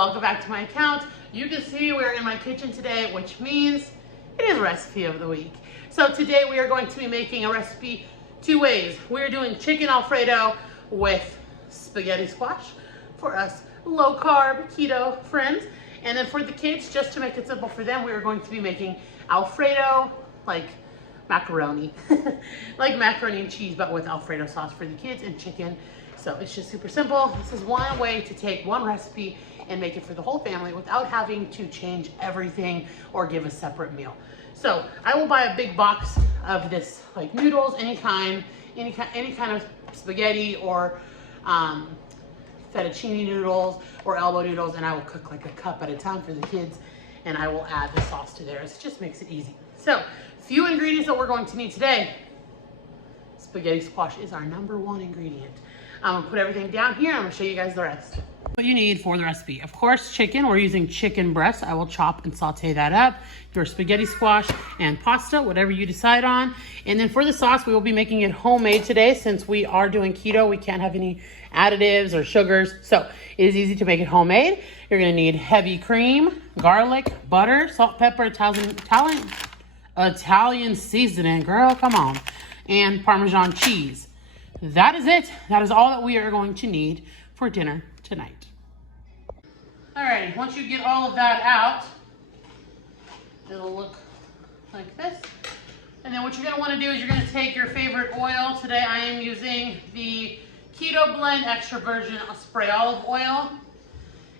welcome back to my account. You can see we're in my kitchen today, which means it is recipe of the week. So today we are going to be making a recipe two ways. We're doing chicken Alfredo with spaghetti squash for us low carb keto friends. And then for the kids, just to make it simple for them, we are going to be making Alfredo like macaroni, like macaroni and cheese, but with Alfredo sauce for the kids and chicken. So it's just super simple. This is one way to take one recipe and make it for the whole family without having to change everything or give a separate meal. So I will buy a big box of this, like noodles, any kind of spaghetti or fettuccine noodles or elbow noodles, and I will cook like a cup at a time for the kids, and I will add the sauce to theirs. It just makes it easy. So few ingredients that we're going to need today. Spaghetti squash is our #1 ingredient. I'm gonna put everything down here. I'm gonna show you guys the rest. What you need for the recipe. Of course, chicken. We're using chicken breast. I will chop and saute that up. Your spaghetti squash and pasta, whatever you decide on. And then for the sauce, we will be making it homemade today. Since we are doing keto, we can't have any additives or sugars. So it is easy to make it homemade. You're gonna need heavy cream, garlic, butter, salt, pepper, Italian seasoning, girl, come on, and Parmesan cheese. That is it. That is all that we are going to need for dinner tonight. Alrighty, once you get all of that out, it'll look like this. And then what you're gonna wanna do is you're gonna take your favorite oil. Today I am using the Keto Blend Extra Virgin Spray Olive Oil.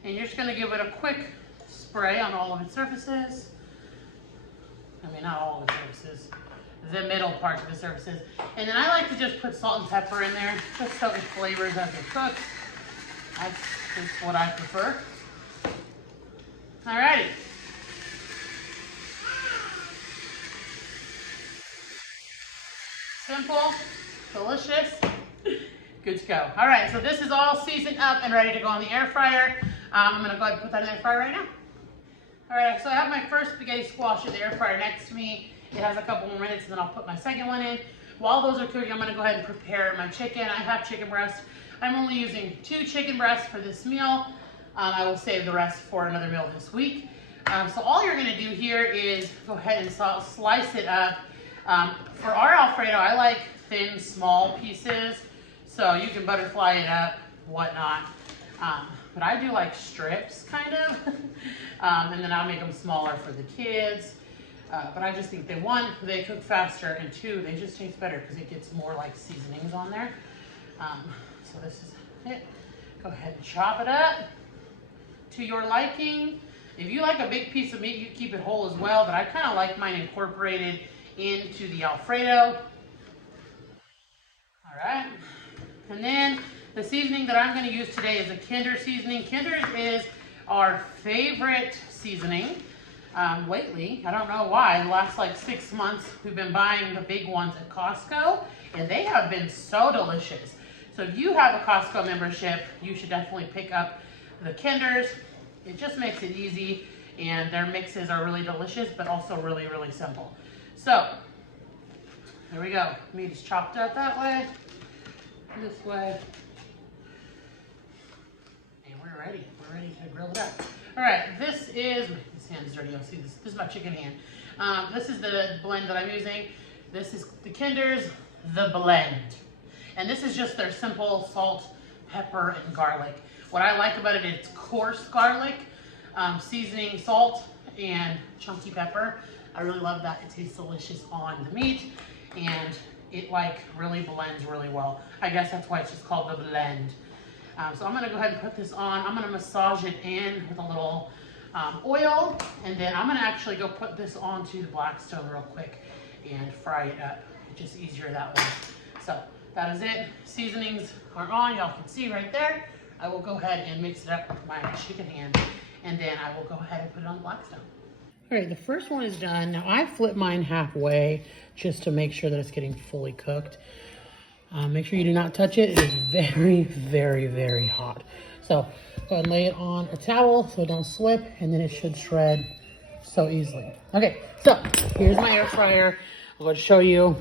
And you're just gonna give it a quick spray on all of its surfaces. I mean, not all of the surfaces, the middle parts of the surfaces. And then I like to just put salt and pepper in there, just so it flavors as it cooks. That's just what I prefer. Alrighty. Simple, delicious, good to go. All right, so this is all seasoned up and ready to go in the air fryer. I'm gonna go ahead and put that in the air fryer right now. All right, so I have my first spaghetti squash in the air fryer next to me. It has a couple more minutes and then I'll put my second one in. While those are cooking, I'm gonna go ahead and prepare my chicken. I have chicken breast. I'm only using 2 chicken breasts for this meal. I will save the rest for another meal this week. So all you're gonna do here is go ahead and slice it up. For our Alfredo, I like thin, small pieces. So you can butterfly it up, whatnot. But I do like strips, kind of. And then I'll make them smaller for the kids. But I just think that 1, they cook faster, and 2, they just taste better because it gets more like seasonings on there. So this is it. Go ahead and chop it up to your liking. If you like a big piece of meat, you keep it whole as well, but I kind of like mine incorporated into the Alfredo. All right. And then the seasoning that I'm going to use today is a Kinder seasoning. Kinder's is our favorite seasoning. Lately, I don't know why, the last like 6 months, we've been buying the big ones at Costco, and they have been so delicious. So if you have a Costco membership, you should definitely pick up the Kinders. It just makes it easy, and their mixes are really delicious, but also really, really simple. So, there we go. Meat is chopped up that way, this way. And we're ready. We're ready to grill it up. All right, this hand is dirty. You'll see this. This is my chicken hand. This is the blend that I'm using. This is the Kinder's The Blend. And this is just their simple salt, pepper, and garlic. What I like about it, it's coarse garlic, seasoning, salt, and chunky pepper. I really love that. It tastes delicious on the meat, and it like really blends really well. I guess that's why it's just called The Blend. So I'm gonna go ahead and put this on. I'm gonna massage it in with a little oil, and then I'm gonna actually go put this onto the Blackstone real quick and fry it up. It's just easier that way. So that is it. Seasonings are on, y'all can see right there. I will go ahead and mix it up with my chicken hand, and then I will go ahead and put it on the Blackstone. All right, the first one is done. Now I flip mine halfway just to make sure that it's getting fully cooked. Make sure you do not touch it. It is very, very, very hot. So go ahead and lay it on a towel so it don't slip, and then it should shred so easily. Okay, so here's my air fryer. I'm going to show you.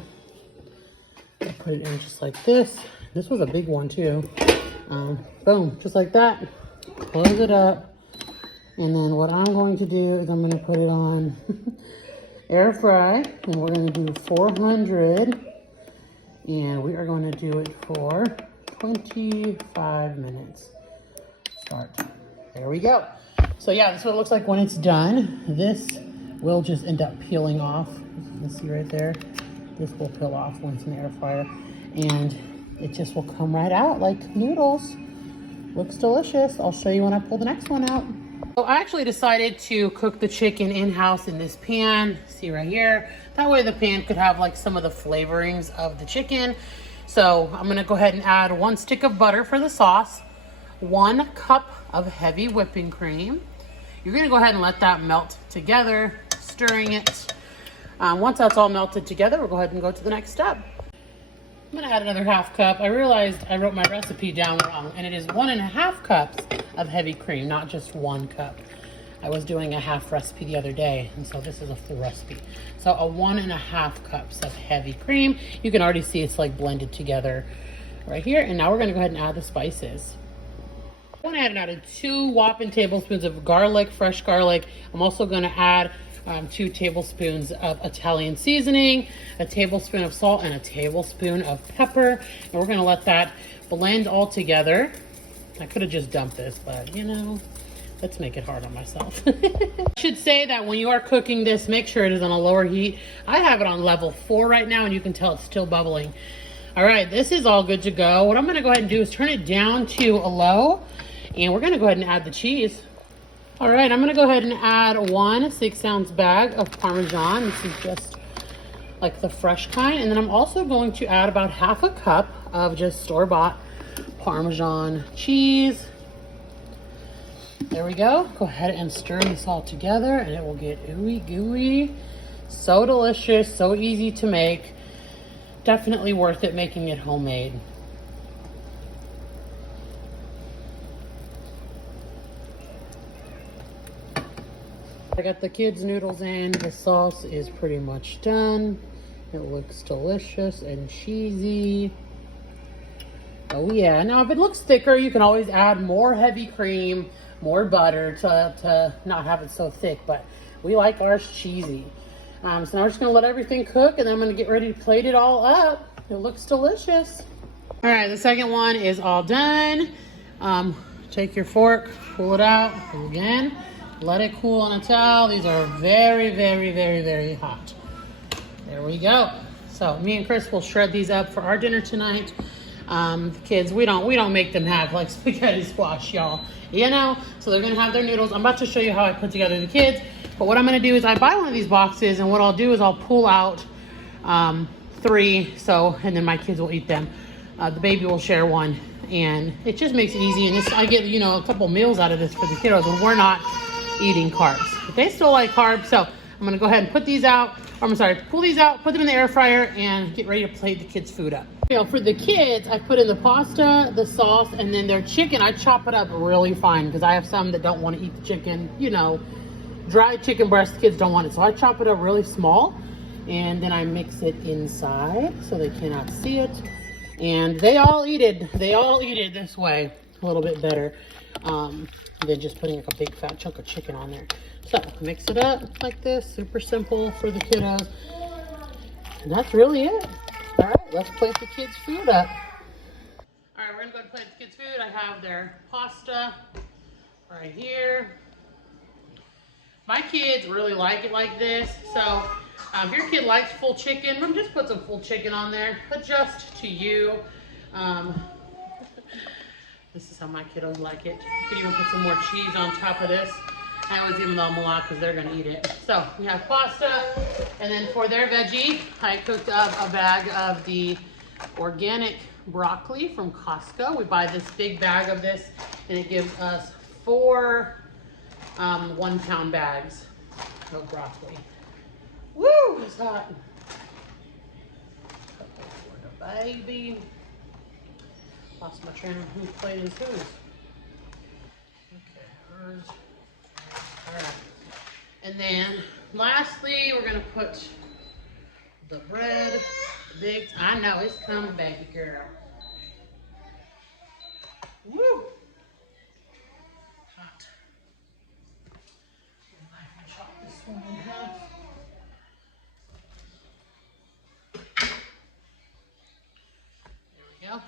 I'll put it in just like this. This was a big one too. Boom, just like that. Close it up. And then what I'm going to do is I'm going to put it on air fry, and we're going to do 400, and we are going to do it for 25 minutes. Start. There we go. So yeah, this is what it looks like when it's done. This will just end up peeling off. You can see right there. This will peel off when it's in the air fryer, and it just will come right out like noodles. Looks delicious. I'll show you when I pull the next one out. So I actually decided to cook the chicken in-house in this pan. See right here. That way the pan could have like some of the flavorings of the chicken. So I'm gonna go ahead and add 1 stick of butter for the sauce, 1 cup of heavy whipping cream. You're gonna go ahead and let that melt together, stirring it. Once that's all melted together, we'll go ahead and go to the next step. I'm gonna add another 1/2 cup. I realized I wrote my recipe down wrong, and it is 1.5 cups of heavy cream, not just 1 cup. I was doing a half recipe the other day, and so this is a full recipe. So a 1.5 cups of heavy cream. You can already see it's like blended together right here. And now we're gonna go ahead and add the spices. I went ahead and added 2 whopping tablespoons of garlic, fresh garlic. I'm also gonna add 2 tablespoons of Italian seasoning, a tablespoon of salt, and a tablespoon of pepper. And we're gonna let that blend all together. I could have just dumped this, but you know, let's make it hard on myself. I should say that when you are cooking this, make sure it is on a lower heat. I have it on level 4 right now, and you can tell it's still bubbling. All right, this is all good to go. What I'm gonna go ahead and do is turn it down to a low, and we're gonna go ahead and add the cheese. All right, I'm gonna go ahead and add 1 6-ounce bag of Parmesan. This is just like the fresh kind. And then I'm also going to add about 1/2 cup of just store-bought Parmesan cheese. There we go. Go ahead and stir this all together, and it will get ooey gooey. So delicious, so easy to make. Definitely worth it making it homemade. I got the kids' noodles in. The sauce is pretty much done. It looks delicious and cheesy. Oh yeah, now if it looks thicker, you can always add more heavy cream, more butter to not have it so thick, but we like ours cheesy. So now we're just gonna let everything cook, and then I'm gonna get ready to plate it all up. It looks delicious. All right, the second one is all done. Take your fork, pull it out, again. Let it cool on a towel. These are very, very, very, very hot. There we go. So me and Chris will shred these up for our dinner tonight. The kids, we don't make them have like spaghetti squash, y'all. You know, so they're gonna have their noodles. I'm about to show you how I put together the kids. But what I'm gonna do is I buy one of these boxes, and what I'll do is I'll pull out 3, and then my kids will eat them. The baby will share one, and it just makes it easy. And I get, you know, a couple meals out of this for the kiddos when we're not eating carbs. But they still like carbs, so I'm gonna go ahead and put these out. I'm sorry, pull these out, put them in the air fryer, and get ready to plate the kids' food up. You know, for the kids, I put in the pasta, the sauce, and then their chicken. I chop it up really fine because I have some that don't want to eat the chicken. You know, dry chicken breast, kids don't want it, so I chop it up really small, and then I mix it inside so they cannot see it. And they all eat it. They all eat it this way, a little bit better than just putting like a big fat chunk of chicken on there. So mix it up like this, super simple for the kiddos. And that's really it. All right, let's plate the kids' food up. All right, we're gonna go and plate the kids' food. I have their pasta right here. My kids really like it like this. So if your kid likes full chicken, just put some full chicken on there. Adjust to you. This is how my kiddos like it. You could even put some more cheese on top of this. I always give them a lot because they're gonna eat it. So we have pasta, and then for their veggie, I cooked up a bag of the organic broccoli from Costco. We buy this big bag of this, and it gives us 4 1-pound bags of broccoli. Woo, it's hot. Couple for the baby. Lost my train of whose plate is whose. Okay, hers. All right. And then lastly, we're gonna put the bread. I know it's coming, baby girl. Woo! Hot.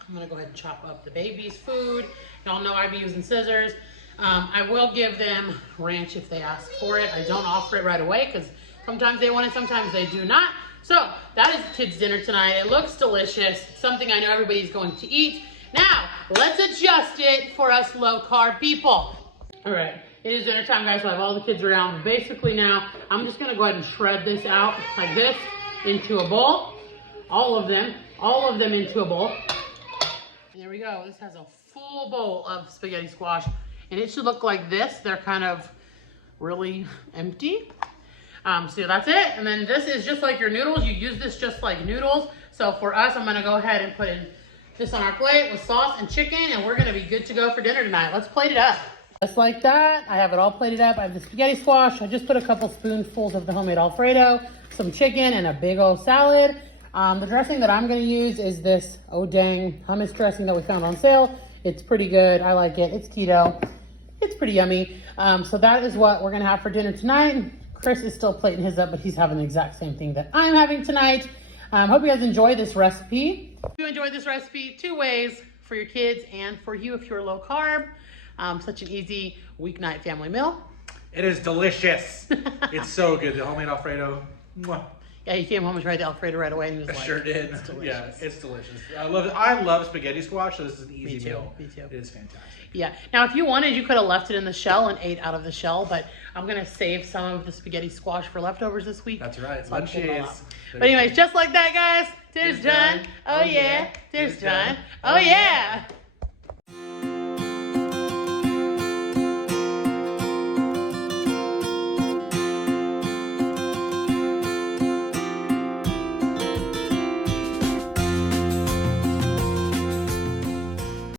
I'm gonna go ahead and chop up the baby's food. Y'all know I be using scissors. I will give them ranch if they ask for it. I don't offer it right away because sometimes they want it, sometimes they do not. So that is kids' dinner tonight. It looks delicious. It's something I know everybody's going to eat. Now, let's adjust it for us low-carb people. All right, it is dinner time, guys, so I have all the kids around. Basically now, I'm just gonna go ahead and shred this out like this into a bowl. All of them into a bowl. And there we go. This has a full bowl of spaghetti squash. And it should look like this. They're kind of really empty. So that's it. And then this is just like your noodles. You use this just like noodles. So for us, I'm gonna go ahead and put in this on our plate with sauce and chicken, and we're gonna be good to go for dinner tonight. Let's plate it up. Just like that, I have it all plated up. I have the spaghetti squash. I just put a couple spoonfuls of the homemade Alfredo, some chicken, and a big old salad. The dressing that I'm gonna use is this Oh Dang hummus dressing that we found on sale. It's pretty good. I like it. It's keto. It's pretty yummy. So that is what we're gonna have for dinner tonight. Chris is still plating his up, but he's having the exact same thing that I'm having tonight. Hope you guys enjoy this recipe. If you enjoyed this recipe, 2 ways for your kids and for you if you're low carb. Such an easy weeknight family meal. It is delicious. It's so good. The homemade Alfredo. Mwah. Yeah, he came home and tried the Alfredo right away and he was like, Sure did. It's delicious. Yeah, it's delicious. I love it. I love spaghetti squash, so this is an easy meal. Me too. It is fantastic. Yeah. Now, if you wanted, you could have left it in the shell and ate out of the shell, but I'm going to save some of the spaghetti squash for leftovers this week. That's right. So Lunchies. But anyways, just like that, guys, dinner's done. Oh, yeah. Dinner's done. Oh, yeah.